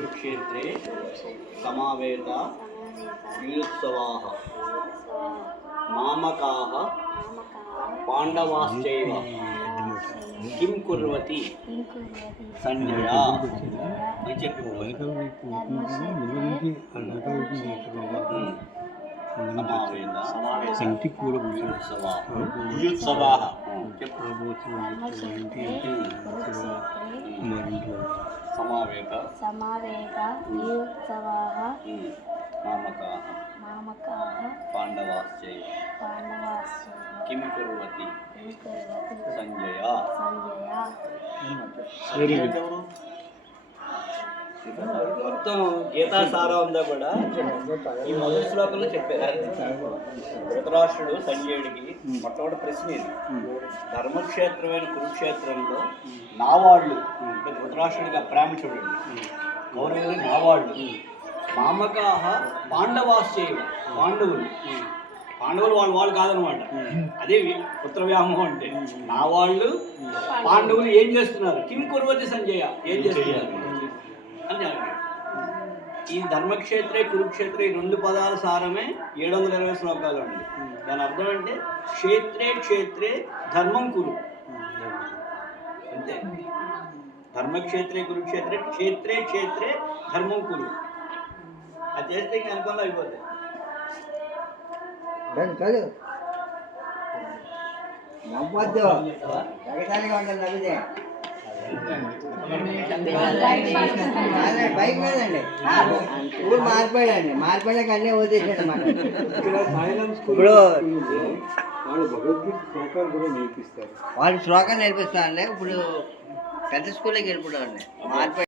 కురుక్షేత్రే సమావేత యుయుత్సవాः మామకాः పాండవాశ్చైవ కిం కుర్వతి సంజయ అని చెప్పి సమావేత సమావేశ ఇంటికి కూడా యుయుత్సవా యుయుత్సవాः చెప్పు మా ఇంట్లో సమావేత. సమావేత. ఉమ్, మామకాः మామకాः పాండవాశ్చైవ పాండవాశ్చ. కిం కుర్వతి కుర్వతి సంజయ. సంజయ ఎవరు? మొత్తం గీతా సారం కూడా ఈ మొదటి శ్లోకంలో చెప్పారు. ధృతరాష్ట్రుడు సంజయుడికి మొట్టమొదటి ప్రశ్న ఇది. ధర్మక్షేత్రమైన కురుక్షేత్రంలో నావాళ్ళు అంటే ధృతరాష్ట్రుడిగా ప్రేమ చూడండి. గౌరవ నావాళ్ళు. మామకాహ పాండవాశ్చైవ పాండవులు. పాండవులు వాళ్ళు వాళ్ళు కాదనమాట. అదే పుత్ర వ్యామోహం అంటే. నా వాళ్ళు పాండవులు ఏం చేస్తున్నారు? కిం కుర్వతి సంజయ ఏం చేస్తున్నారు? ఈ ధర్మక్షేత్రే కురుక్షేత్రే ఈ రెండు పదాల సారమే ఏడు వందల ఇరవై శ్లోకాలు ఉంది దాని అర్థం అంటే క్షేత్రే క్షేత్రే ధర్మం కురు. అంతే. ధర్మక్షేత్రే కురుక్షేత్రే క్షేత్రే క్షేత్రే ధర్మం కురు. అది చేస్తే ఇంక అనుకూలం అయిపోతుంది నవ్వద్దు. నవ్వితే. కాదండి, బైక్ మీదండి ఊరు మారిపోయాడండి మారిపోయాక అన్నీ వదిలేసాడు అన్నమాట ఇప్పుడు వాళ్ళు శ్లోకాలు నేర్పిస్తారు వాళ్ళు నేర్పిస్తారండి ఇప్పుడు పెద్ద స్కూల్లోకి వెళ్ళిపోవడం అండి మారిపోయి